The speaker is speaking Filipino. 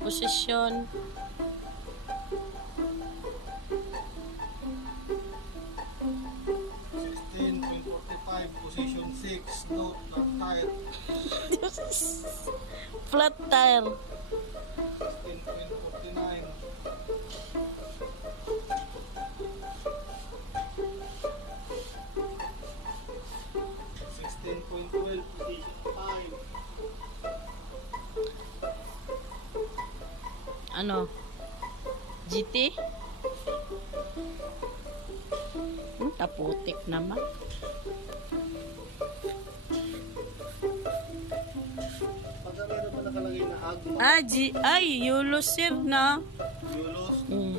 Posisyon. Position 6, note, flat tire. Flat tire. 16.49. Ano? GT? Kaputik naman. Pagka meron pa nakalagay na agma, Ay, Yulo sir na. yulos, Mm.